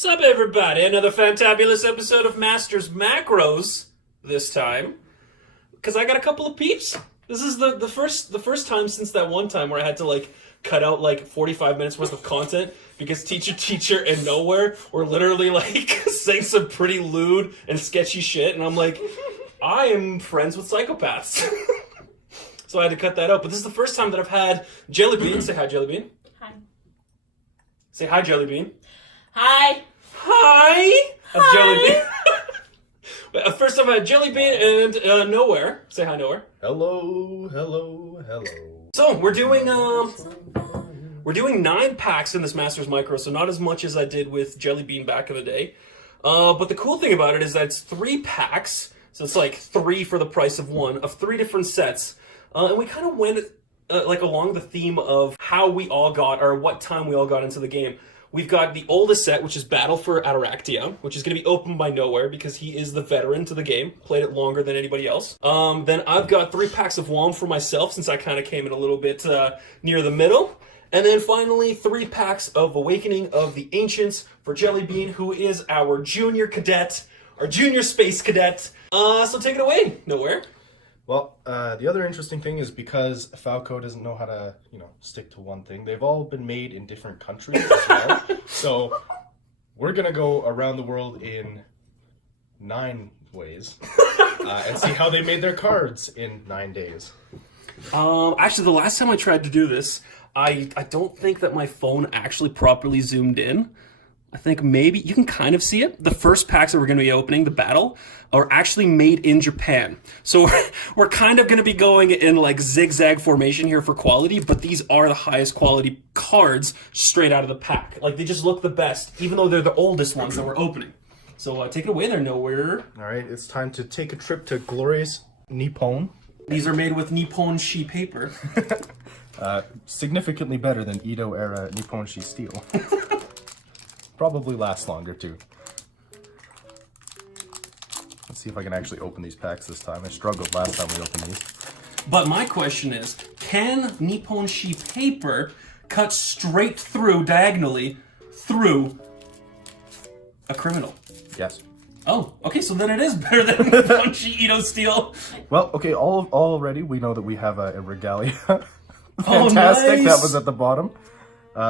Sup everybody, another fantabulous episode of Masters Macros this time. Because I got a couple of peeps. This is the first time since that one time where I had to cut out 45 minutes worth of content because teacher and Knowhere were literally saying some pretty lewd and sketchy shit, and I'm like, I am friends with psychopaths. So I had to cut that out. But this is the first time that I've had Jellybean. Say hi, Jellybean. Hi. Say hi, Jellybean. Hi. Hi. That's Hi. Jellybean. First time I had Jellybean and Knowhere. Say hi, Knowhere. Hello, hello, hello. So we're doing 9 packs in this Masters Micro, so not as much as I did with Jellybean back in the day. But the cool thing about it is that it's 3 packs, so it's like 3 for the price of 1 of 3 different sets. And we kind of went along the theme of how we all got, or what time we all got into the game. We've got the oldest set, which is Battle for Ataraxia, which is going to be opened by Knowhere because he is the veteran to the game, played it longer than anybody else. Then I've got 3 packs of WOM for myself, since I kind of came in a little bit near the middle. And then finally, 3 packs of Awakening of the Ancients for Jellybean, who is our junior cadet, our junior space cadet. So take it away, Knowhere. Well, the other interesting thing is because Falco doesn't know how to, stick to one thing, they've all been made in different countries as well. So we're going to go around the world in 9 ways and see how they made their cards in 9 days. Actually, the last time I tried to do this, I don't think that my phone actually properly zoomed in. I think maybe you can kind of see it. The first packs that we're going to be opening, the battle, are actually made in Japan. So we're kind of going to be going in zigzag formation here for quality, but these are the highest quality cards straight out of the pack. They just look the best, even though they're the oldest ones that we're opening. So take it away there, Knowhere. All right, it's time to take a trip to glorious Nippon. These are made with Nippon Shi paper. Significantly better than Edo-era Nippon Shi steel. Probably lasts longer, too. Let's see if I can actually open these packs this time. I struggled last time we opened these. But my question is, can Nippon Shi paper cut straight through, diagonally, through a criminal? Yes. Oh, okay, so then it is better than Nippon Shi Edo steel. Well, okay, already we know that we have a Regalia. Fantastic, Oh, nice. That was at the bottom.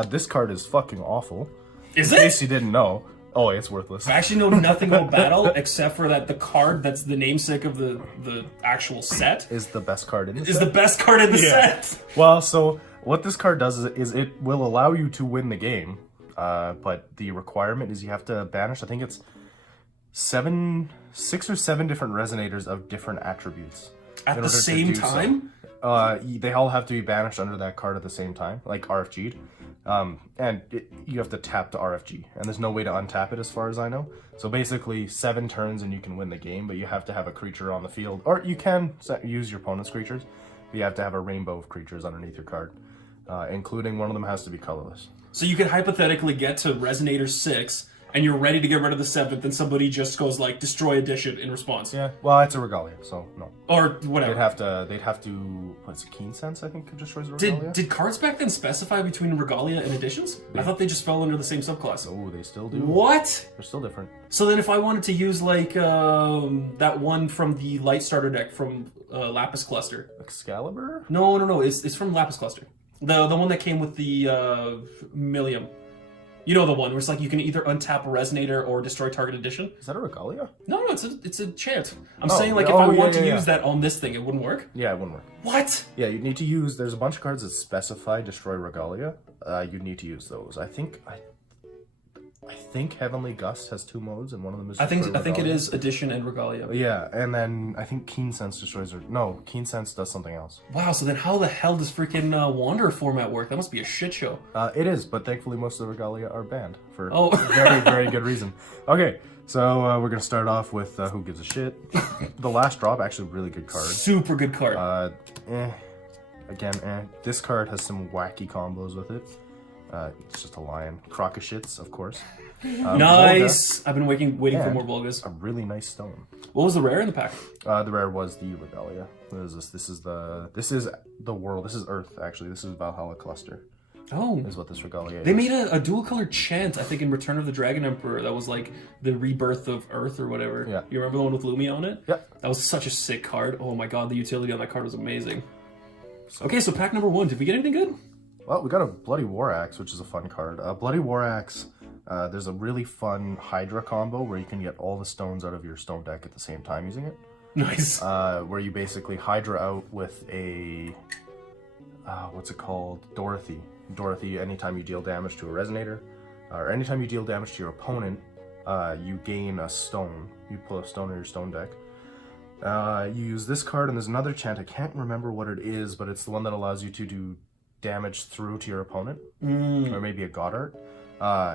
This card is fucking awful. Is In it? case you didn't know. Oh, it's worthless. I actually know nothing about Battle, except for that the card that's the namesake of the actual set Is the best card in the is set. the best card in the set. Well, so what this card does is it will allow you to win the game, but the requirement is you have to banish, I think it's 6 or 7 different resonators of different attributes. At the same time? They all have to be banished under that card at the same time, like RFG'd. And you have to tap to RFG, and there's no way to untap it as far as I know. So basically 7 turns and you can win the game, but you have to have a creature on the field, or you can use your opponent's creatures, but you have to have a rainbow of creatures underneath your card, including one of them has to be colorless. So you could hypothetically get to Resonator 6, and you're ready to get rid of the 7th, and somebody just goes destroy addition in response. Yeah, well, it's a Regalia, so no. Or whatever. They'd have to, what's it, Keen Sense, I think, destroys a Regalia? Did cards back then specify between Regalia and additions? I thought they just fell under the same subclass. Oh, they still do. What? They're still different. So then if I wanted to use that one from the Light Starter deck from Lapis Cluster. Excalibur? No, it's from Lapis Cluster. The one that came with the Millium. You know the one where it's you can either untap a Resonator or destroy target addition? Is that a Regalia? No, it's a chant. I'm saying if I want to use that on this thing, it wouldn't work? Yeah, it wouldn't work. What? Yeah, you need to use, there's a bunch of cards that specify destroy Regalia. You need to use those. I think Heavenly Gust has 2 modes, and one of them is I think Regalia. it is addition and Regalia. Yeah, and then I think Keen Sense destroys no, Keen Sense does something else. Wow, so then how the hell does freaking Wanderer format work? That must be a shit show. It is, but thankfully most of the Regalia are banned for Oh. very, very good reason. Okay, so we're gonna start off with Who Gives a Shit. The last drop, actually really good card. Super good card. This card has some wacky combos with it. It's just a lion. Crocashits, of course. Nice! I've been waiting for and more Volgas. a really nice stone. What was the rare in the pack? The rare was the Regalia. What is this? This is the world. This is Earth, actually. This is Valhalla Cluster. Oh. Is what this regalia They is. made a dual color chant, I think, in Return of the Dragon Emperor that was like the rebirth of Earth or whatever. Yeah. You remember the one with Lumia on it? Yeah. That was such a sick card. Oh my god, the utility on that card was amazing. Okay, so pack number 1. Did we get anything good? Well, we got a Bloody War Axe, which is a fun card. Bloody War Axe, there's a really fun Hydra combo where you can get all the stones out of your stone deck at the same time using it. Nice. Where you basically Hydra out with a... what's it called? Dorothy. Dorothy, anytime you deal damage to a Resonator, or anytime you deal damage to your opponent, you gain a stone. You pull a stone in your stone deck. You use this card, and there's another chant. I can't remember what it is, but it's the one that allows you to do damage through to your opponent, or maybe a God Art.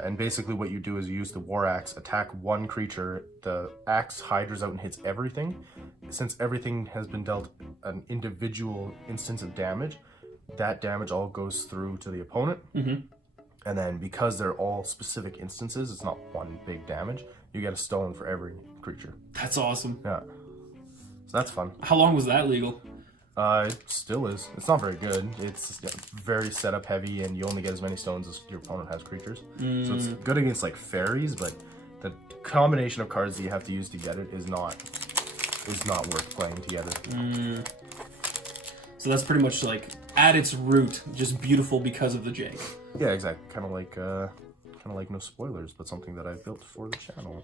And basically what you do is you use the War Axe, attack one creature, the axe hydras out and hits everything. Since everything has been dealt an individual instance of damage, that damage all goes through to the opponent. And then because they're all specific instances, it's not one big damage, you get a stone for every creature. That's awesome. Yeah. So that's fun. How long was that legal? It still is. It's not very good. It's very setup heavy, and you only get as many stones as your opponent has creatures. So it's good against like fairies, but the combination of cards that you have to use to get it is not worth playing together. So that's pretty much like at its root, just beautiful because of the jank. Yeah, exactly. Kind of like no spoilers, but something that I built for the channel.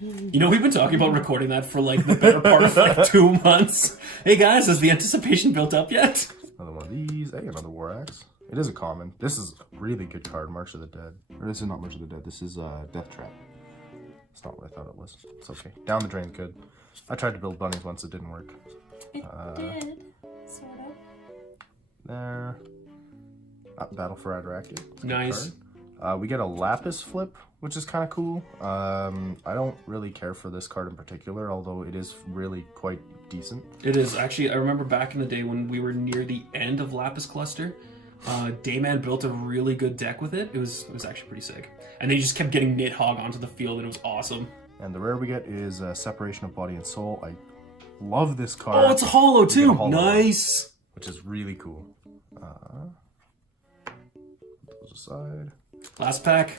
You know, we've been talking about recording that for like the better part of like 2 months. Hey guys, has the anticipation built up yet? Another one of these. Hey, another War Axe. It is a common. This is a really good card, March of the Dead. Or this is not March of the Dead. This is Death Trap. It's not what I thought it was. It's okay. Down the drain's good. I tried to build bunnies once. It didn't work. It did, sort of. There. Battle for Adraki. Nice. We get a Lapis flip, which is kind of cool. I don't really care for this card in particular, although it is really quite decent. It is. Actually, I remember back in the day when we were near the end of Lapis Cluster, Dayman built a really good deck with it. It was actually pretty sick. And then he just kept getting Nidhogg onto the field, and it was awesome. And the rare we get is Separation of Body and Soul. I love this card. Oh, it's a holo too! A holo, nice! which is really cool. Put those aside. Last pack.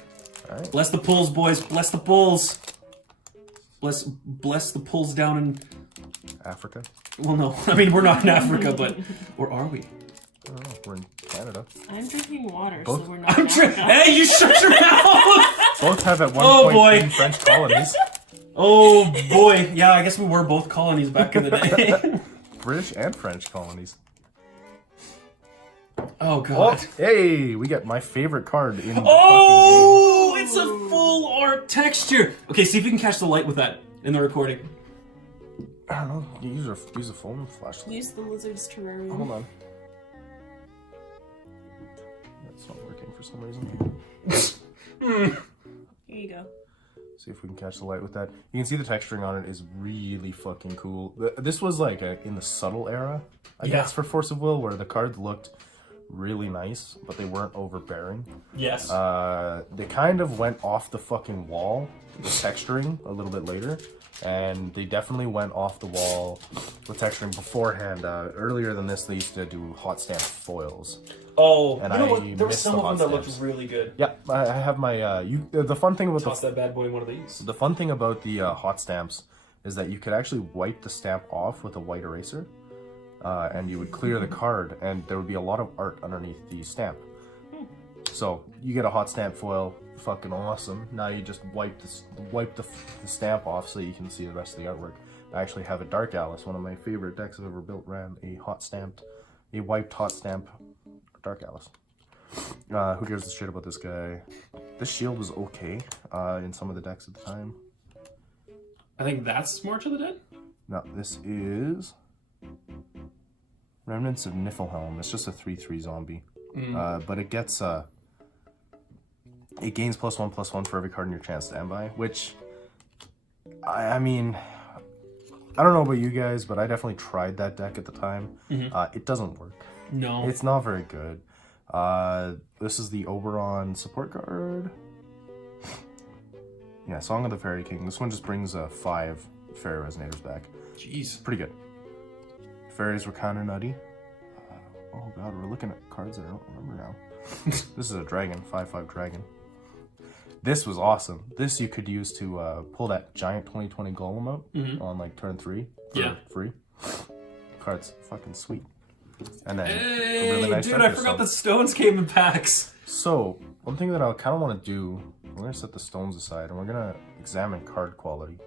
All right. Bless the pulls, boys. Bless the pulls. Bless the pulls down in... Africa. Well, no. I mean, we're not in Africa, but... Or are we? I don't know. We're in Canada. I'm drinking water, Both- so we're not. Hey, you shut your mouth! Both have at one Oh, point boy. been French colonies. Oh, boy. Yeah, I guess we were both colonies back in the day. British and French colonies. Oh, God. Oh, hey, we get my favorite card in the Oh, it's a full art texture. Okay, see if you can catch the light with that in the recording. fucking game. I don't know. You use a phone flashlight. Use the lizard's terrarium. Hold on. That's not working for some reason. Here you go. See if we can catch the light with that. You can see the texturing on it is really fucking cool. This was like in the subtle era, I guess, for Force of Will, where the cards looked really nice, but they weren't overbearing. Yes. They kind of went off the fucking wall, the texturing, a little bit later. And they definitely went off the wall with texturing beforehand. Earlier than this, they used to do hot stamp foils. Oh, and you know I what? There were missed some the of them hot that looked stamps. really good. Yeah, I have my. The fun thing about Toss that bad boy in one of these. the fun thing about the hot stamps is that you could actually wipe the stamp off with a white eraser, and you would clear the card, and there would be a lot of art underneath the stamp. So you get a hot stamp foil, fucking awesome. Now you just wipe the stamp off so you can see the rest of the artwork. I actually have a Dark Alice, one of my favorite decks I've ever built, ran a wiped hot stamp Dark Alice. Who gives a shit about this guy? This shield was okay in some of the decks at the time. I think that's March of the Dead? No, this is Remnants of Niflheim. It's just a 3/3 zombie. But it gets it gains +1/+1 for every card in your chance standby, which I mean, I don't know about you guys, but I definitely tried that deck at the time. It doesn't work. No. It's not very good. This is the Oberon support card. Yeah, Song of the Fairy King. This one just brings 5 Fairy Resonators back. Jeez. Pretty good. Fairies were kind of nutty. Oh god, we're looking at cards that I don't remember now. This is a dragon, 5/5 dragon. This was awesome. This you could use to pull that giant 2020 golem out on like turn 3 for free. Card's fucking sweet. And then Hey, a really nice dude, I forgot the stones came in packs. So, one thing that I kind of want to do, we're going to set the stones aside and we're going to examine card quality.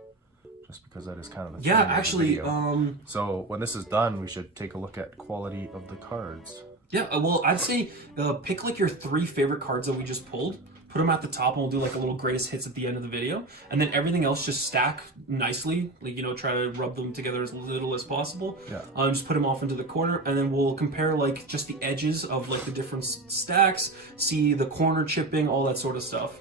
Just because that is kind of the Yeah, theme of the actually, video. So, when this is done, we should take a look at quality of the cards. Yeah, well, I'd say pick like your 3 favorite cards that we just pulled. Put them at the top and we'll do like a little greatest hits at the end of the video. And then everything else just stack nicely. Like, you know, try to rub them together as little as possible. Yeah. Just put them off into the corner and then we'll compare like just the edges of like the different stacks, see the corner chipping, all that sort of stuff.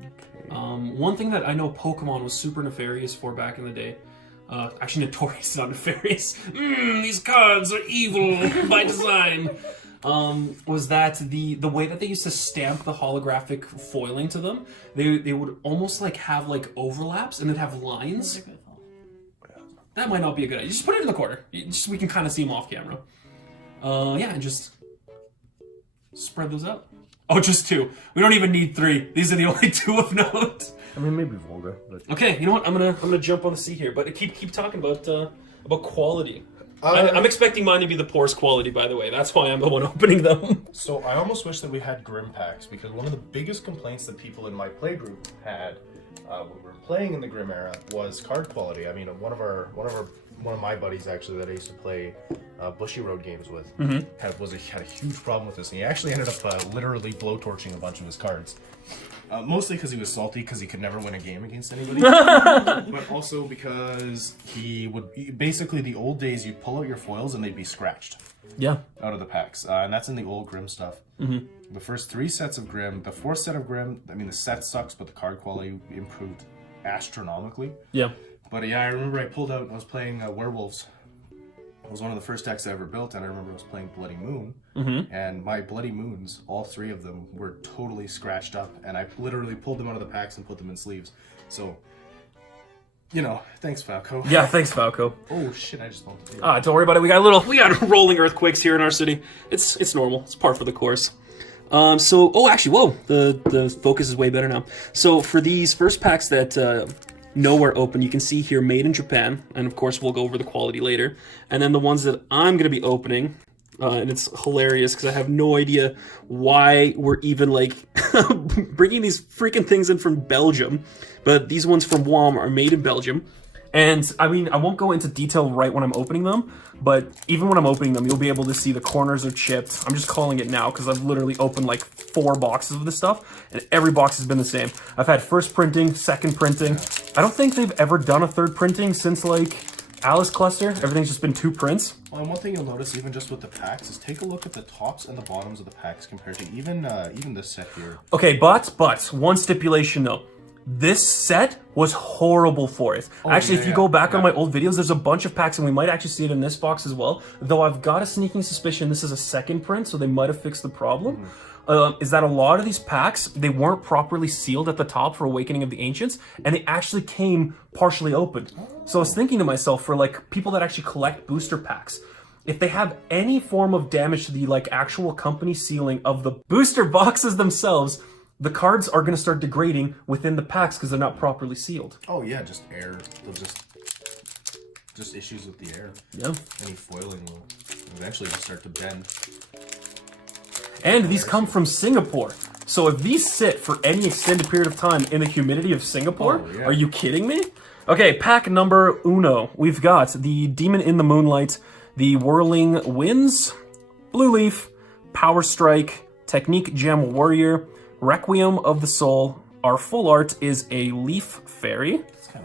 Okay. One thing that I know Pokemon was super nefarious for back in the day. Actually, notorious, not nefarious. These cards are evil by design. Was that the way that they used to stamp the holographic foiling to them? They would almost like have like overlaps and then have lines. That might not be a good idea. Just put it in the corner. Just we can kind of see them off camera. Yeah, and just spread those out. Oh, just 2. We don't even need 3. These are the only 2 of note. I mean, maybe Volga, but... Okay, you know what? I'm gonna jump on the seat here, but keep talking about quality. I'm expecting mine to be the poorest quality, by the way. That's why I'm the one opening them. So I almost wish that we had Grim packs, because one of the biggest complaints that people in my playgroup had when we were playing in the Grim era was card quality. I mean, one of my buddies actually that I used to play Bushy Road games with had a huge problem with this, and he actually ended up literally blowtorching a bunch of his cards. Mostly because he was salty because he could never win a game against anybody, but also because he would basically the old days you'd pull out your foils and they'd be scratched. Yeah. Out of the packs, and that's in the old Grim stuff. The first 3 sets of Grim, the 4th set of Grim, I mean the set sucks, but the card quality improved astronomically. Yeah. But yeah, I remember I pulled out, I was playing Werewolves. It was one of the first decks I ever built, and I remember I was playing Bloody Moon, and my Bloody Moons, all 3 of them, were totally scratched up, and I literally pulled them out of the packs and put them in sleeves. So, you know, thanks Falco. Yeah, thanks Falco. Oh shit, I just bumped the table. Don't worry about it. We got rolling earthquakes here in our city. It's normal. It's par for the course. The focus is way better now. So for these first packs that Knowhere open, you can see here made in Japan, and of course we'll go over the quality later. And then the ones that I'm going to be opening, and it's hilarious because I have no idea why we're even like bringing these freaking things in from Belgium, but these ones from WOM are made in Belgium. And I mean, I won't go into detail right when I'm opening them, but even when I'm opening them, you'll be able to see the corners are chipped. I'm just calling it now because I've literally opened like 4 boxes of this stuff, and every box has been the same. I've had first printing, second printing. I don't think they've ever done a 3rd printing since like Alice Cluster. Everything's just been 2 prints. Well, and one thing you'll notice, even just with the packs, is take a look at the tops and the bottoms of the packs compared to even this set here. Okay, but one stipulation though. This set was horrible for it. Actually, if you go back on my old videos, there's a bunch of packs, and we might actually see it in this box as well. Though I've got a sneaking suspicion this is a 2nd print, so they might have fixed the problem. Is that a lot of these packs, they weren't properly sealed at the top for Awakening of the Ancients, and they actually came partially opened. So I was thinking to myself, for like people that actually collect booster packs, if they have any form of damage to the like actual company sealing of the booster boxes themselves, the cards are going to start degrading within the packs because they're not properly sealed. Oh yeah, just air. They'll just issues with the air. Yeah. Any foiling will eventually just start to bend. And these come from Singapore. So if these sit for any extended period of time in the humidity of Singapore, are you kidding me? Okay, pack number uno. We've got the Demon in the Moonlight, the Whirling Winds, Blue Leaf, Power Strike, Technique Gem Warrior, Requiem of the Soul. Our full art is a Leaf Fairy. It's kind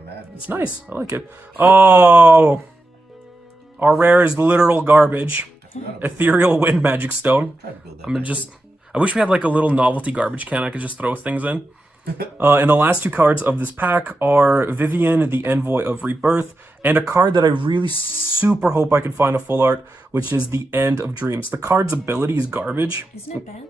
of mad. It's nice. I like it. Oh, our rare is literal garbage. Ethereal Wind Magic Stone. I wish we had like a little novelty garbage can I could just throw things in. And the last 2 cards of this pack are Vivian, the Envoy of Rebirth, and a card that I really super hope I can find a full art, which is the End of Dreams. The card's ability is garbage. Isn't it banned?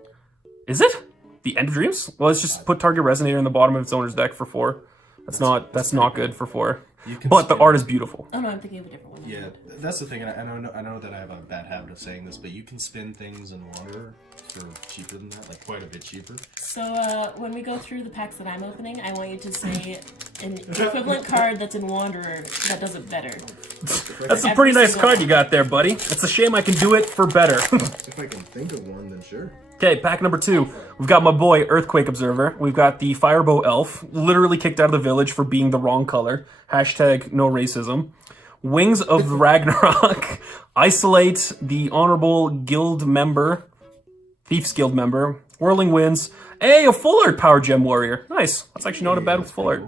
Is it? The End of Dreams? Well, let's just put target resonator in the bottom of its owner's deck for 4. That's not good for 4. but the art is beautiful. Oh no, I'm thinking of a different one. Yeah, that's the thing, and I know that I have a bad habit of saying this, but you can spin things in Wanderer for cheaper than that, like quite a bit cheaper. So when we go through the packs that I'm opening, I want you to say an equivalent card that's in Wanderer that does it better. That's a pretty nice card you got there, buddy. It's a shame I can do it for better. If I can think of one, then sure. Okay, pack number 2. We've got my boy, Earthquake Observer. We've got the Firebow Elf, literally kicked out of the village for being the wrong color. Hashtag no racism. Wings of the Ragnarok. Isolate the Honorable Guild member. Thief's Guild member. Whirling Winds. Hey, a full art Power Gem Warrior. Nice. That's actually not a bad with full art.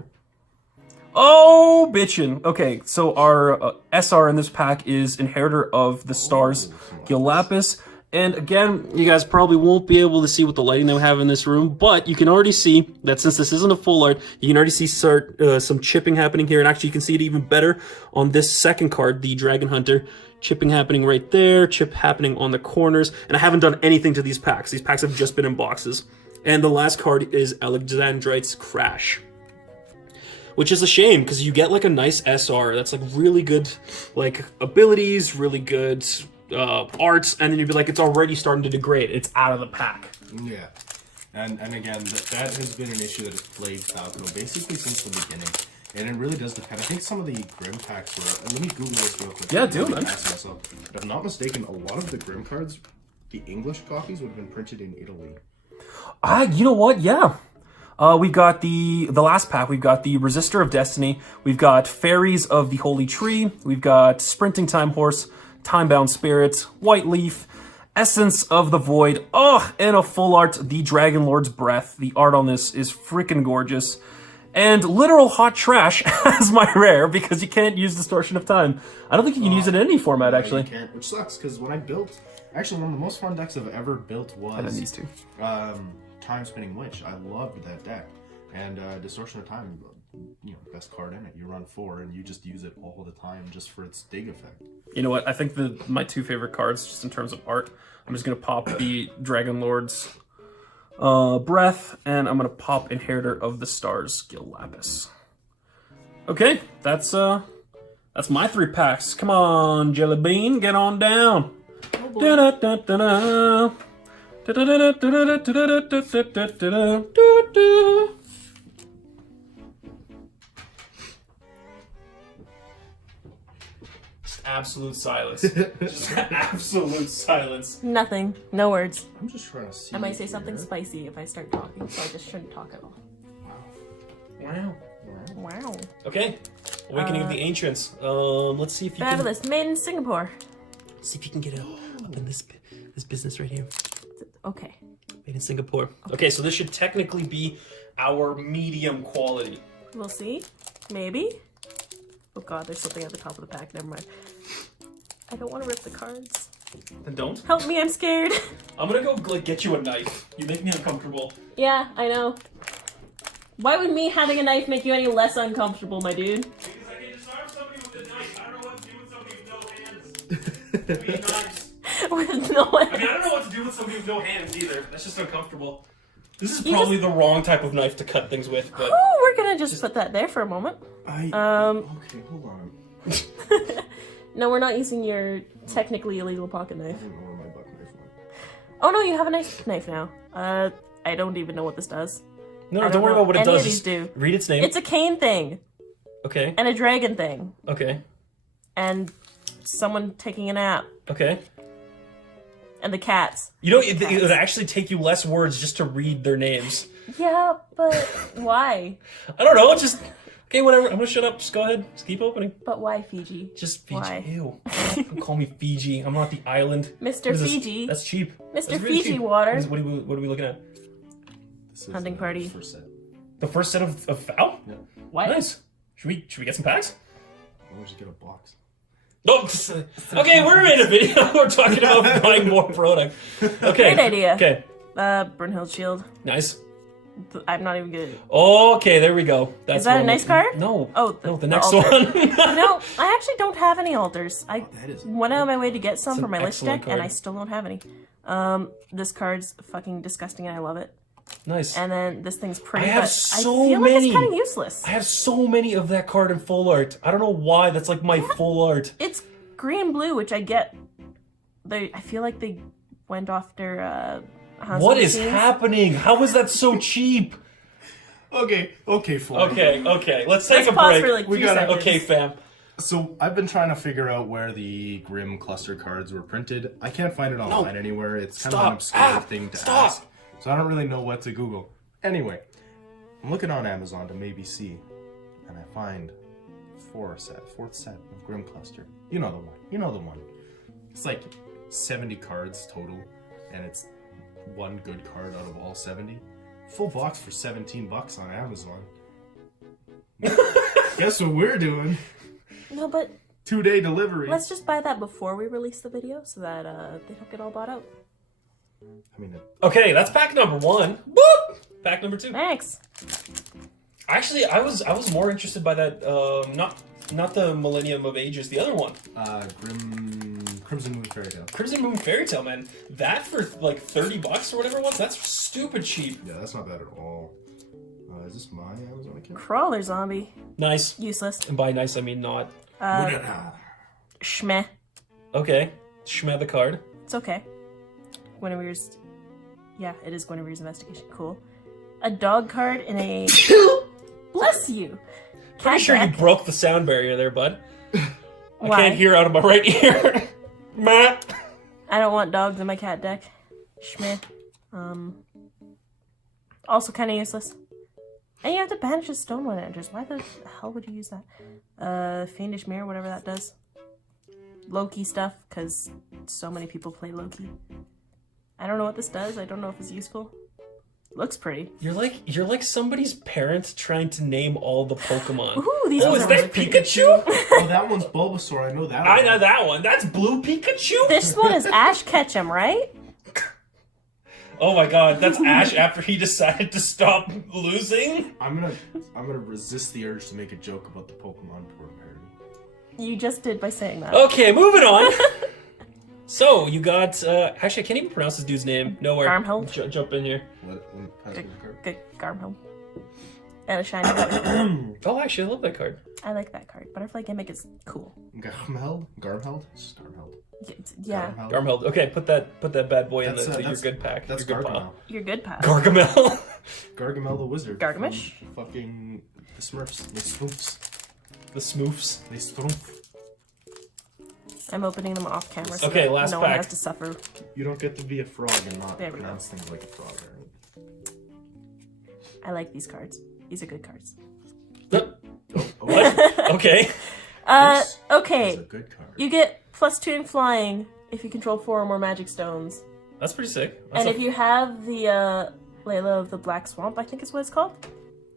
Oh, bitchin'. Okay, so our SR in this pack is Inheritor of the Stars, Gil Lapis. And again, you guys probably won't be able to see with the lighting that we have in this room, but you can already see that since this isn't a full art, you can already see some chipping happening here. And actually, you can see it even better on this second card, the Dragon Hunter. Chipping happening right there, chip happening on the corners. And I haven't done anything to these packs. These packs have just been in boxes. And the last card is Alexandrite's Crash, which is a shame because you get like a nice SR that's like really good, like abilities, really good arts, and then you'd be like, it's already starting to degrade. It's out of the pack. Yeah, and again, that has been an issue that has plagued Falco basically since the beginning, and it really does depend. I think some of the Grim packs were. Let me Google this real quick. Yeah, do it, man. If I'm not mistaken, a lot of the Grim cards, the English copies, would have been printed in Italy. You know what? Yeah. We've got the last pack. We've got the Resistor of Destiny. We've got Fairies of the Holy Tree. We've got Sprinting Time Horse, Time-Bound Spirits, White Leaf, Essence of the Void, and a full art, the Dragon Lord's Breath. The art on this is freaking gorgeous. And literal hot trash as my rare, because you can't use Distortion of Time. I don't think you can use it in any format, actually. You can't, which sucks, because when I built... Actually, one of the most fun decks I've ever built was... these two. Time Spinning Witch. I loved that deck. And Distortion of Time, you know, best card in it. You run 4, and you just use it all the time just for its dig effect. You know what? I think my 2 favorite cards, just in terms of art, I'm just going to pop the Dragon Lord's Breath, and I'm going to pop Inheritor of the Stars, Gil Lapis. Okay, that's my 3 packs. Come on, Jelly Bean, get on down. Da-da-da-da-da. Da-da-da-da-da-da-da-da-da-da-da. Absolute silence. Just absolute silence. Nothing. No words. I'm just trying to see. I might say something spicy if I start talking, so I just shouldn't talk at all. Wow. Wow. Okay. Awakening of the Ancients. Let's see if you Fabulous. Made in Singapore. see if you can get up in this business right here. Okay. Made in Singapore. Okay, so this should technically be our medium quality. We'll see. Maybe. Oh god, there's something at the top of the pack. Never mind. I don't want to rip the cards. Then don't. Help me, I'm scared. I'm gonna go like get you a knife. You make me uncomfortable. Yeah, I know. Why would me having a knife make you any less uncomfortable, my dude? Because I can disarm somebody with a knife. I don't know what to do with somebody with no hands. We need knives. With no I mean, I don't know what to do with somebody with no hands either. That's just uncomfortable. This is probably the wrong type of knife to cut things with, but... Oh, we're gonna just put that there for a moment. Okay, hold on. No, we're not using your technically illegal pocket knife. I don't know where my buck knife went. Oh no, you have a nice knife now. I don't even know what this does. No, don't worry about what it any does. of these Just do. read its name. It's a cane thing. Okay. And a dragon thing. Okay. And someone taking a nap. Okay. And the cats. You know, it would actually take you less words just to read their names. Yeah, but why? I don't know, just... Okay, whatever. I'm gonna shut up. Just go ahead. Just keep opening. But why Fiji? Just Fiji. Why? Ew. Don't call me Fiji. I'm not the island. Mr. Fiji. That's cheap. Mr. That's really Fiji cheap. water. What are we looking at? This is Hunting party. the first set. The first set of foul? Yeah. What? Nice. Should we get some packs? Why don't we just get a box? No. Okay, we're in a video. We're talking about buying more product. Okay. Great idea. Okay. Brunhild's shield. Nice. I'm not even good. Okay, there we go. That's Is that what a I'm nice looking- card? No. Oh, No, the the next altar. one. No, I actually don't have any altars. I That is went out of my way to get some It's for an my list excellent deck, and card. I still don't have any. This card's fucking disgusting, and I love it. Nice. And then this thing's pretty. I have but so I feel many. Like it's kind of useless. I have so many of that card in full art. I don't know why. That's like my full art. It's green blue, which I get. I feel like they went after. What is happening? How is that so cheap? Okay, Floyd. Okay. Let's take a pause break. for like 2 seconds. Okay, fam. So I've been trying to figure out where the Grim cluster cards were printed. I can't find it online anywhere. It's kind of an obscure thing to ask. So I don't really know what to Google. Anyway, I'm looking on Amazon to maybe see, and I find fourth set of Grim cluster. You know the one. It's like 70 cards total, and it's one good card out of all 70. Full box for $17 on Amazon. Guess what we're doing? No, but 2-day delivery. let's just buy that before we release the video so that they don't get all bought out. I mean, Okay, that's pack number 1. Boop! Pack number 2. Thanks. Actually, I was more interested by that. Not the Millennium of Ages, the other one. Crimson Moon Fairy Tale. Crimson Moon Fairy Tale, man. That for like $30 or whatever it was. That's stupid cheap. Yeah, that's not bad at all. Is this my Amazon account? Crawler zombie. Nice. Useless. And by nice, I mean not. Schmeh. Okay. Shmeh the card. It's okay. Guinevere's. Yeah, it is Guinevere's investigation. Cool. A dog card in a. Bless you. Pretty sure you broke the sound barrier there, bud. I Why? can't hear out of my right ear. Matt. I don't want dogs in my cat deck. Schmeh. Also kind of useless. And you have to banish a stone when it enters. Why the hell would you use that? Fiendish Mirror, whatever that does. Loki stuff, because so many people play Loki. I don't know what this does. I don't know if it's useful. Looks pretty. You're like somebody's parent trying to name all the Pokemon. Ooh, these Oh, ones is are that really Pikachu? Oh, that one's Bulbasaur. I know that one. I know that one. That's Blue Pikachu? This one is Ash Ketchum, right? Oh my god, that's Ash after he decided to stop losing? I'm gonna resist the urge to make a joke about the Pokemon porn parody. You just did by saying that. Okay, moving on. So, you got, actually, I can't even pronounce this dude's name. Nowhere. Garmhild. Jump in here. Good Garmhild. And a shiny button. Oh, actually, I love that card. I like that card. Butterfly Gimmick is cool. Garmhild? It's just Garmhild. Yeah. Garmhild. Okay, put that bad boy in your That's good pack. That's your good Gargamel. pile. Your good pal. Gargamel. Gargamel the wizard. Gargamish? from Fucking the Smurfs. The Smurfs. The Smoofs. They Smurf. I'm opening them off camera so Okay, that last no one pack. has to suffer. You don't get to be a frog and not There we go. pronounce things like a frog, right? I like these cards. These are good cards. What? Okay. This is Okay. a good card. You get +2 in flying if you control 4 or more magic stones. That's pretty sick. That's And if you have the Layla of the Black Swamp, I think is what it's called,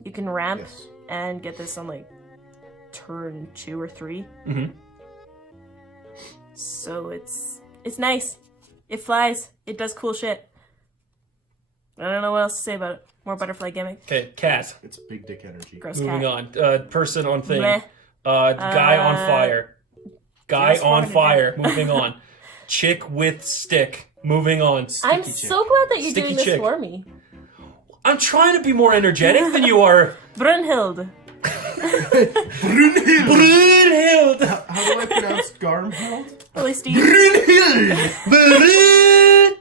you can ramp Yes. and get this on like turn 2 or 3. Mm-hmm. So it's nice. It flies. It does cool shit. I don't know what else to say about it. More butterfly gimmick. Okay, cat. It's big dick energy. Gross Moving cat. on. Person on thing. Bleh. Guy on fire. Guy just on wanted to fire. Moving on. Chick with stick. Moving on. I'm Sticky chick. so glad that you're Sticky doing this chick. for me. I'm trying to be more energetic than you are. Brunhild. Brunhild! Brunhild. How do I pronounce Garmhild? Really, Steve? Brunhild.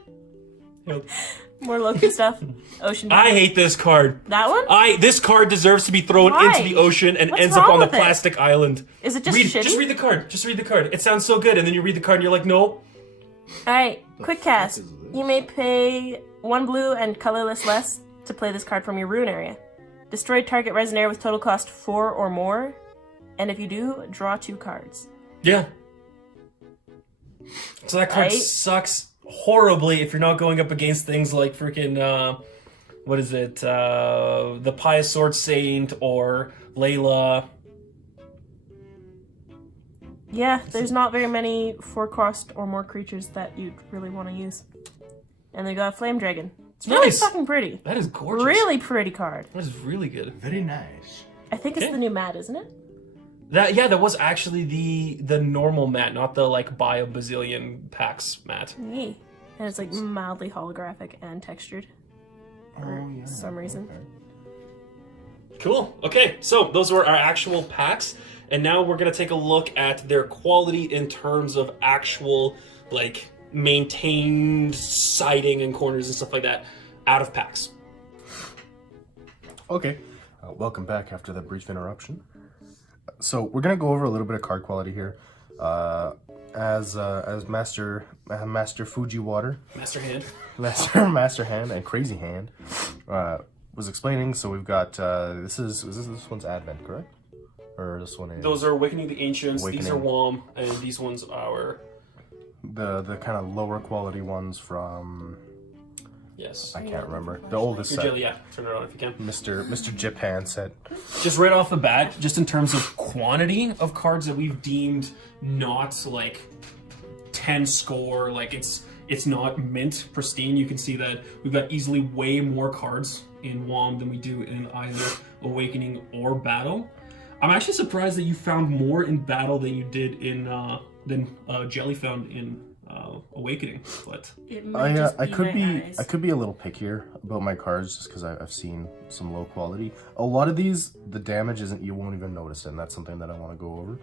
More Loki stuff. Ocean. I hate this card. That one? This card deserves to be thrown Why? into the ocean and What's ends up wrong on the with it? plastic island. Is it just Read, shitty? just read the card. Just read the card. It sounds so good, and then you read the card and you're like, nope. Alright, quick fuck cast. is this? You may pay 1 blue and colorless less to play this card from your rune area. Destroy target resonator with total cost 4 or more. And if you do, draw 2 cards. Yeah. So that card Right? sucks horribly if you're not going up against things like freaking, what is it? The Pious Sword Saint or Layla. Yeah, there's not very many 4 cost or more creatures that you'd really want to use. And they got Flame Dragon. It's really Nice. fucking pretty. That is gorgeous. Really pretty card. That is really good. Very nice. I think it's Okay. the new mat, isn't it? That was actually the normal mat, not the like buy a bazillion packs mat. Yeah. And it's like mildly holographic and textured. for some reason. Cool. Okay, so those were our actual packs, and now we're gonna take a look at their quality in terms of actual, like, maintained siding and corners and stuff like that out of packs. Okay, welcome back after the brief interruption. So we're gonna go over a little bit of card quality here. As Master Fuji Water, Master Hand. Master Hand and Crazy Hand was explaining. So we've got this one's Advent, correct? Or this one is Those are Awakening the Ancients. Awakening. These are WOM, and these ones are the kind of lower quality ones from. yes. I can't remember the oldest Your set. jelly, yeah. Turn it on if you can. Mr. Japan set. Just right off the bat, just in terms of quantity of cards that we've deemed not like 10 score, like it's not mint pristine. You can see that we've got easily way more cards in WOM than we do in either Awakening or Battle. I'm actually surprised that you found more in Battle than you did in than Jelly found in Awakening, but I could be a little pickier about my cards just because I've seen some low quality. A lot of these, the damage isn't, you won't even notice it, and that's something that I want to go over.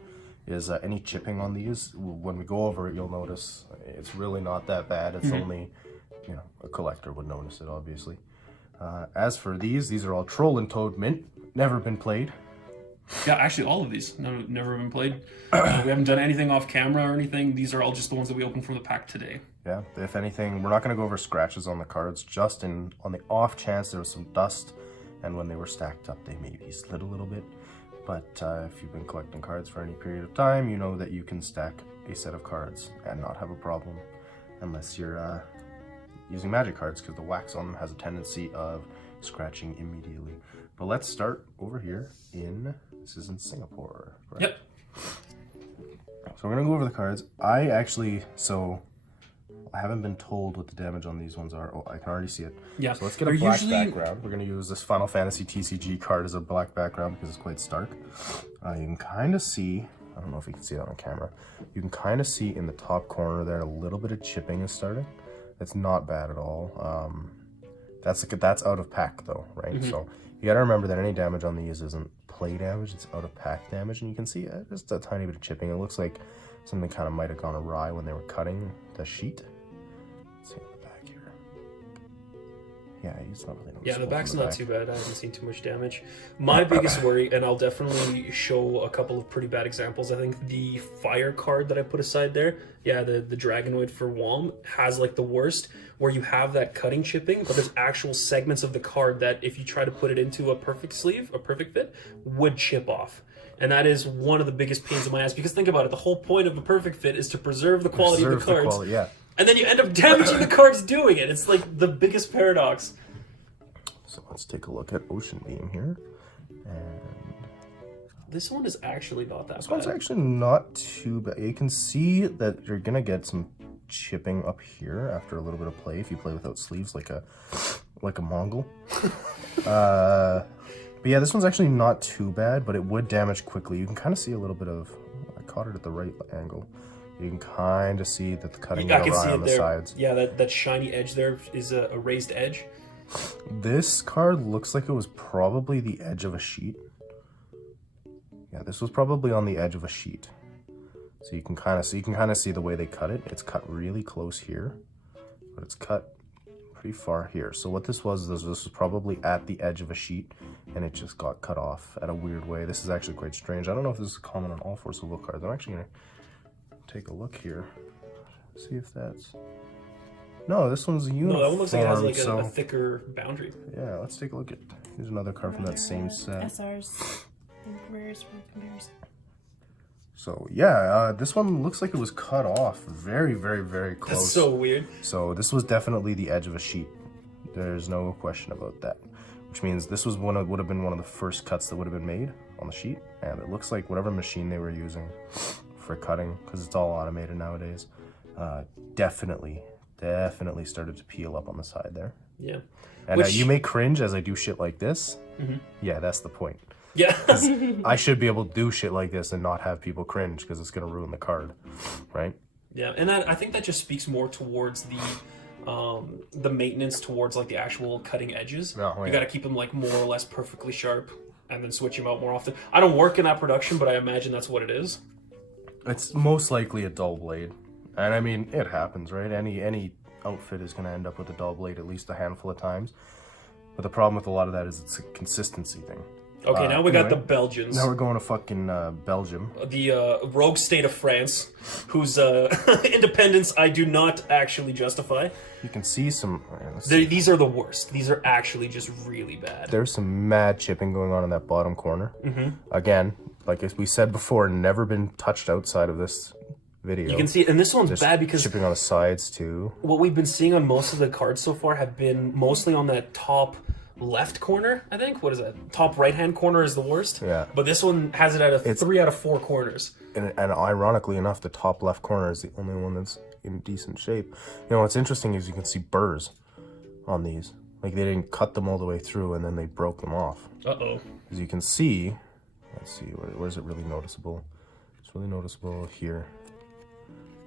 Is any chipping on these? When we go over it, you'll notice it's really not that bad. It's only, a collector would notice it, obviously. As for these are all Troll and Toad mint, never been played. yeah, actually all of these never been played. We haven't done anything off camera or anything. These are all just the ones that we opened from the pack today. Yeah, if anything, we're not going to go over scratches on the cards, just on the off chance there was some dust, and when they were stacked up, they maybe slid a little bit. But if you've been collecting cards for any period of time, you know that you can stack a set of cards and not have a problem, unless you're using magic cards, because the wax on them has a tendency of scratching immediately. But let's start over here this is in Singapore, right? Yep. So we're gonna go over the cards. I haven't been told what the damage on these ones are. Oh, I can already see it. Yeah. So let's get a black background. We're gonna use this Final Fantasy TCG card as a black background because it's quite stark. You can kind of see, I don't know if you can see that on camera. You can kind of see in the top corner there a little bit of chipping is starting. It's not bad at all. That's out of pack though, right? So you gotta remember that any damage on these isn't play damage, it's out of pack damage, and you can see just a tiny bit of chipping. It looks like something kind of might have gone awry when they were cutting the sheet. Let's see on the back here. Yeah, it's not really noticeable. Yeah, the back's from not back. too bad. I haven't seen too much damage. My biggest worry, and I'll definitely show a couple of pretty bad examples. I think the fire card that I put aside there, yeah, the Dragonoid for WOM has like the worst, where you have that cutting chipping, but there's actual segments of the card that if you try to put it into a perfect sleeve, a perfect fit, would chip off. And that is one of the biggest pains in my ass, because think about it, the whole point of a perfect fit is to preserve the quality of the cards. Yeah. And then you end up damaging the cards doing it. It's like the biggest paradox. So let's take a look at Ocean Beam here. And This one is actually not that this bad. one's actually not too bad. You can see that you're gonna get some chipping up here after a little bit of play if you play without sleeves like a Mongol. But yeah, this one's actually not too bad, but it would damage quickly. You can kind of see a little bit of, I caught it at the right angle. You can kind of see that the cutting I can awry see it on the there. sides. Yeah, that shiny edge there is a raised edge. This card looks like it was probably the edge of a sheet. Yeah, this was probably on the edge of a sheet. So you can kind of see the way they cut it. It's cut really close here, but it's cut pretty far here. So what this was probably at the edge of a sheet, and it just got cut off at a weird way. This is actually quite strange. I don't know if this is common on all Force of Will cards. I'm actually gonna take a look here, see if that's. No, this one's uniform. No, that one looks like it has like so a thicker boundary. yeah, let's take a look at. Here's another card from that same set. SRs and rares for comparison. So yeah, this one looks like it was cut off very, very, very close. That's so weird. So this was definitely the edge of a sheet. There's no question about that. Which means this was would have been one of the first cuts that would have been made on the sheet, and it looks like whatever machine they were using for cutting, because it's all automated nowadays, definitely started to peel up on the side there. Yeah. And you may cringe as I do shit like this. Yeah, that's the point. Yeah. I should be able to do shit like this and not have people cringe, because it's going to ruin the card, right? Yeah, and I think that just speaks more towards the maintenance towards like the actual cutting edges. Oh, You yeah. got to keep them like more or less perfectly sharp, and then switch them out more often. I don't work in that production, but I imagine that's what it is. It's most likely a dull blade, and I mean it happens, right? Any outfit is going to end up with a dull blade at least a handful of times. But the problem with a lot of that is it's a consistency thing. Okay, now we got the anyway, Belgians. Now we're going to fucking Belgium. The rogue state of France, whose independence I do not actually justify. You can see some. Let's see. These are the worst. These are actually just really bad. There's some mad chipping going on in that bottom corner. Again, like as we said before, never been touched outside of this video. You can see, and this one's bad because chipping on the sides too. what we've been seeing on most of the cards so far have been mostly on that top left corner, I think. What is that? Top right-hand corner is the worst. Yeah. But this one has it at a 3 out of 4 corners. And ironically enough, the top left corner is the only one that's in decent shape. You know, what's interesting is you can see burrs on these. Like they didn't cut them all the way through and then they broke them off. Uh-oh. As you can see, let's see, where's it really noticeable? It's really noticeable here.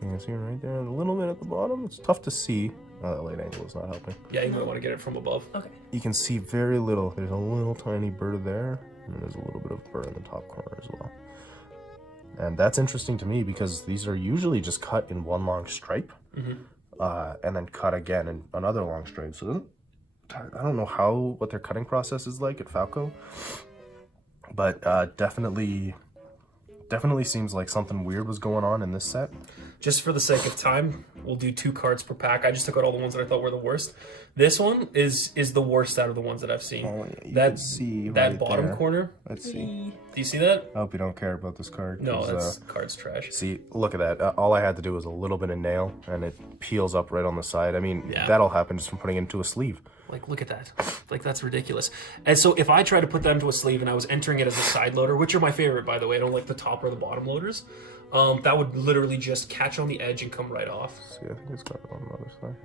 You can see it right there, a little bit at the bottom. It's tough to see. Oh, that light angle is not helping. Yeah, you might want to get it from above. Okay. You can see very little. There's a little tiny burr there, and there's a little bit of burr in the top corner as well. And that's interesting to me because these are usually just cut in one long stripe, and then cut again in another long stripe. So I don't know what their cutting process is like at Falco, but definitely seems like something weird was going on in this set. Just for the sake of time, we'll do 2 cards per pack. I just took out all the ones that I thought were the worst. This one is the worst out of the ones that I've seen. Oh, yeah, you that can see that right bottom there. corner. Let's see. Do you see that? I hope you don't care about this card. No, 'cause, that's card's trash. see, look at that. All I had to do was a little bit of nail, and it peels up right on the side. I mean, Yeah. that'll happen just from putting it into a sleeve. Like, look at that. Like, that's ridiculous. And so if I tried to put that into a sleeve and I was entering it as a side loader, which are my favorite, by the way, I don't like the top or the bottom loaders, that would literally just catch on the edge and come right off. See, I think it's got it on the other side.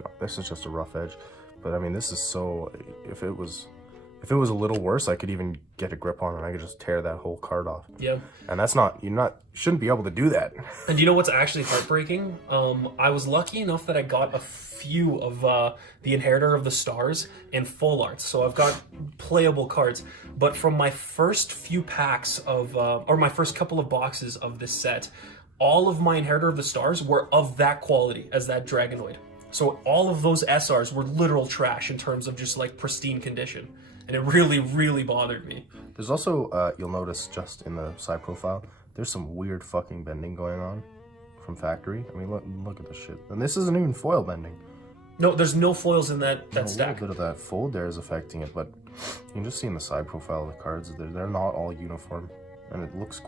No, this is just a rough edge. But I mean, this is so. If it was a little worse, I could even get a grip on it and I could just tear that whole card off. Yeah. And that's not. Shouldn't be able to do that. And do you know what's actually heartbreaking? I was lucky enough that I got a few of the Inheritor of the Stars in full art. So I've got playable cards. But from my first few packs of, or my first couple of boxes of this set, all of my Inheritor of the Stars were of that quality as that Dragonoid. So all of those SRs were literal trash in terms of just like pristine condition. And it really, really bothered me. There's also you'll notice just in the side profile, there's some weird fucking bending going on from factory. I mean, look at this shit. And this isn't even foil bending. No, there's no foils in that A stack. little bit of that fold there is affecting it, but you can just see in the side profile of the cards, they're not all uniform. And it looks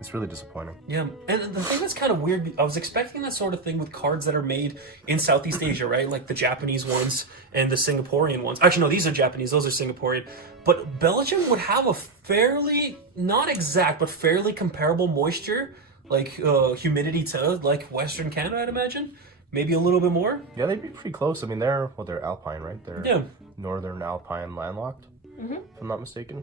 it's really disappointing. Yeah, and the thing that's kind of weird, I was expecting that sort of thing with cards that are made in Southeast Asia, right? Like the Japanese ones and the Singaporean ones. Actually, no, these are Japanese, those are Singaporean. But Belgium would have a fairly, not exact, but fairly comparable moisture, like humidity to like Western Canada, I'd imagine. Maybe a little bit more. Yeah, they'd be pretty close. I mean, they're alpine, right? They're Yeah. northern alpine landlocked, if I'm not mistaken.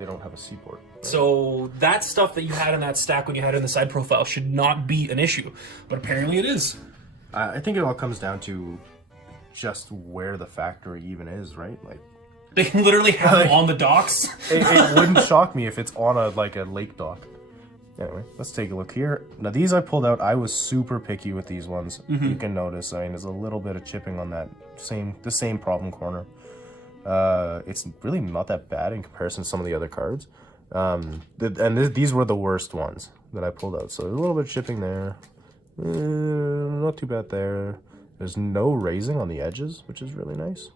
They don't have a seaport. Right? So that stuff that you had in that stack when you had it in the side profile should not be an issue. But apparently it is. I think it all comes down to just where the factory even is, right? Like, They literally have them on the docks. it wouldn't shock me if it's on a lake dock. Anyway, let's take a look here. Now these I pulled out. I was super picky with these ones. You can notice, I mean, there's a little bit of chipping on that the same problem corner. It's really not that bad in comparison to some of the other cards. These were the worst ones that I pulled out. So there's a little bit of chipping there. Not too bad there. There's no raising on the edges, which is really nice.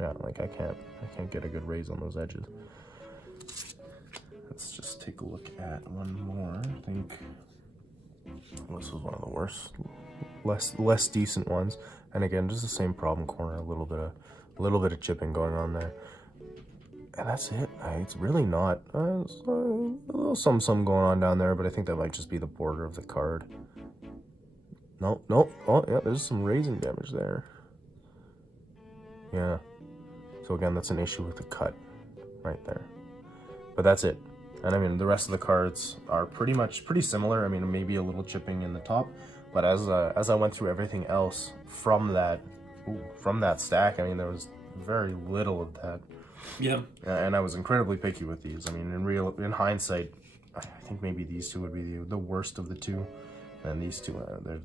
Yeah, like I can't get a good raise on those edges. Let's just take a look at one more. I think this was one of the worst, less decent ones. And again, just the same problem corner, a little bit of chipping going on there. And that's it. It's really not. There's a little some going on down there, but I think that might just be the border of the card. No. Oh, yeah, there's some raising damage there. Yeah. So again, that's an issue with the cut right there. But that's it. And I mean, the rest of the cards are pretty similar. I mean, maybe a little chipping in the top, But as I went through everything else from that stack, I mean, there was very little of that. Yeah. And I was incredibly picky with these. I mean, in hindsight, I think maybe these two would be the worst of the two. And these two,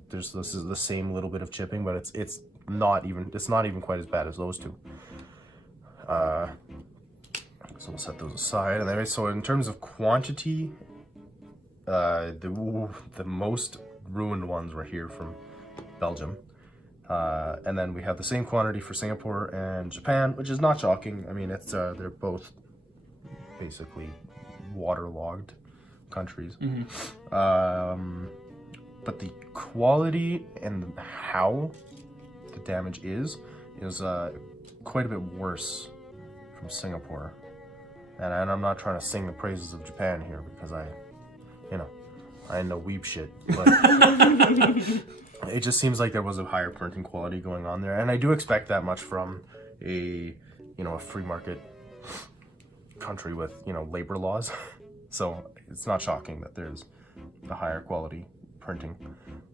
this is the same little bit of chipping, but it's not even quite as bad as those two. So we'll set those aside. And then, so in terms of quantity, the most ruined ones were here from Belgium. And then we have the same quantity for Singapore and Japan, which is not shocking. I mean, it's they're both basically waterlogged countries. But the quality and how the damage is quite a bit worse from Singapore. And I'm not trying to sing the praises of Japan here because I ain't no weep shit, but it just seems like there was a higher printing quality going on there, and I do expect that much from a free market country with labor laws. So it's not shocking that there's a higher quality printing.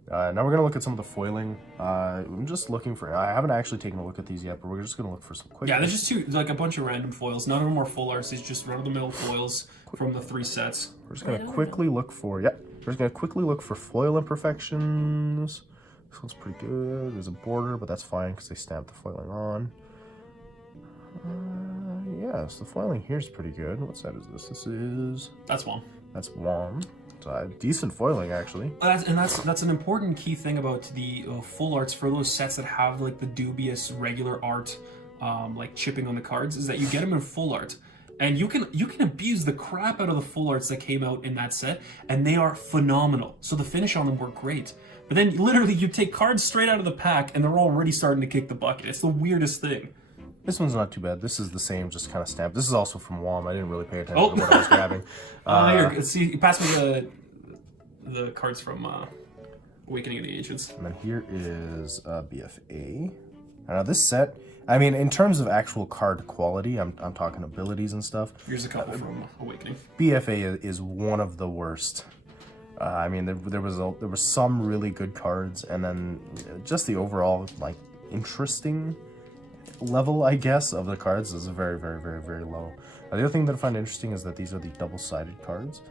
Now we're gonna look at some of the foiling. I'm just looking for. I haven't actually taken a look at these yet, but we're just gonna look for some quick. Yeah, there's just a bunch of random foils. None of them are full arts. It's just run-of-the-mill foils from the 3 sets. We're just gonna quickly look for. We're just gonna quickly look for foil imperfections. This one's pretty good. There's a border, but that's fine because they stamped the foiling on. Yes, the foiling here is pretty good. What set is this? That's one. That's one. Decent foiling, actually. That's an important key thing about the full arts for those sets that have like the dubious regular art, like chipping on the cards, is that you get them in full art, and you can abuse the crap out of the full arts that came out in that set, and they are phenomenal. So the finish on them were great, but then literally you take cards straight out of the pack, and they're already starting to kick the bucket. It's the weirdest thing. This one's not too bad. This is the same, just kind of stamped. This is also from WOM. I didn't really pay attention to what I was grabbing. Here, see, pass me the cards from Awakening of the Ancients. And then here is BFA. Now this set, I mean, in terms of actual card quality, I'm talking abilities and stuff. Here's a couple from Awakening. BFA is one of the worst. I mean, there was some really good cards, and then just the overall like interesting level, I guess, of the cards is very, very, very, very low. The other thing that I find interesting is that these are the double-sided cards,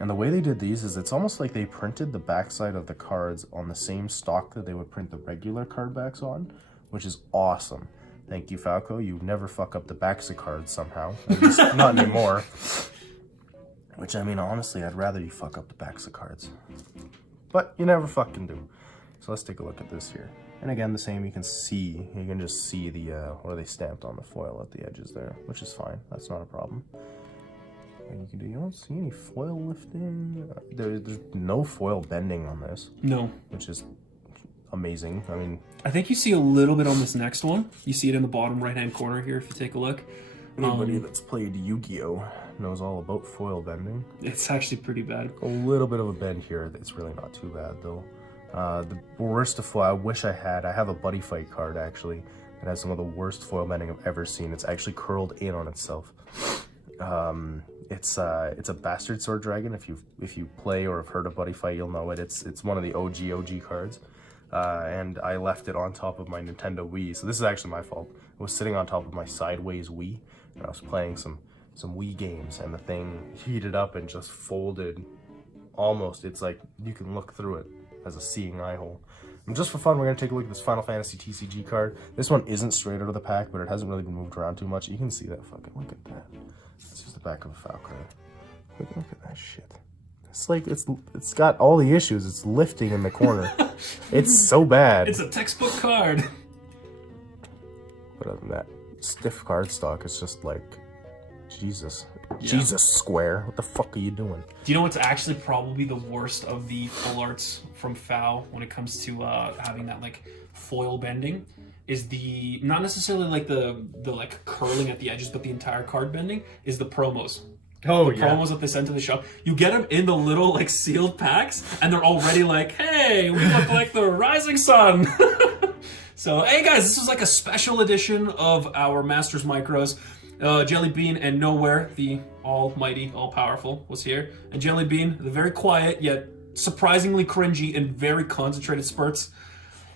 and the way they did these is it's almost like they printed the backside of the cards on the same stock that they would print the regular card backs on, which is awesome. Thank you, Falco. You never fuck up the backs of cards somehow. At least not anymore. Which, I mean, honestly, I'd rather you fuck up the backs of cards. But you never fucking do. So let's take a look at this here. And again, the same, you can just see the, where they stamped on the foil at the edges there, which is fine. That's not a problem. And you don't see any foil lifting. There's no foil bending on this. No. Which is amazing. I mean, I think you see a little bit on this next one. You see it in the bottom right-hand corner here if you take a look. Anybody that's played Yu-Gi-Oh! Knows all about foil bending. It's actually pretty bad. A little bit of a bend here. It's really not too bad, though. The worst of foil, I wish I have a buddy fight card, actually, that has some of the worst foil bending I've ever seen. It's actually curled in on itself. It's a bastard sword dragon. If you play or have heard of buddy fight, you'll know it. It's one of the OG cards. And I left it on top of my Nintendo Wii, so this is actually my fault. I was sitting on top of my sideways Wii, and I was playing some Wii games, and the thing heated up and just folded almost. It's like you can look through it as a seeing eye hole. And just for fun, we're going to take a look at this Final Fantasy TCG card. This one isn't straight out of the pack, but it hasn't really been moved around too much. You can see that fucking, look at that. This is the back of a file card. Look at that shit. It's like, it's got all the issues. It's lifting in the corner. It's so bad. It's a textbook card. But other than that, stiff cardstock is just like, Jesus. Yeah. Jesus, Square. What the fuck are you doing? Do you know what's actually probably the worst of the full arts from FAO when it comes to having that like foil bending? Is the not necessarily like the like curling at the edges, but the entire card bending is the promos. Oh, the promos that they send to the shop. You get them in the little like sealed packs, and they're already like, "Hey, we look like the rising sun." So, hey guys, this is like a special edition of our Masters Micros. Jelly Bean and Knowhere, the almighty, all-powerful, was here. And Jelly Bean, the very quiet yet surprisingly cringy and very concentrated spurts.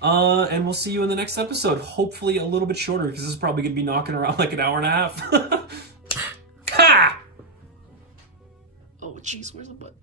And we'll see you in the next episode. Hopefully a little bit shorter, because this is probably going to be knocking around like an hour and a half. Oh, jeez, where's the button?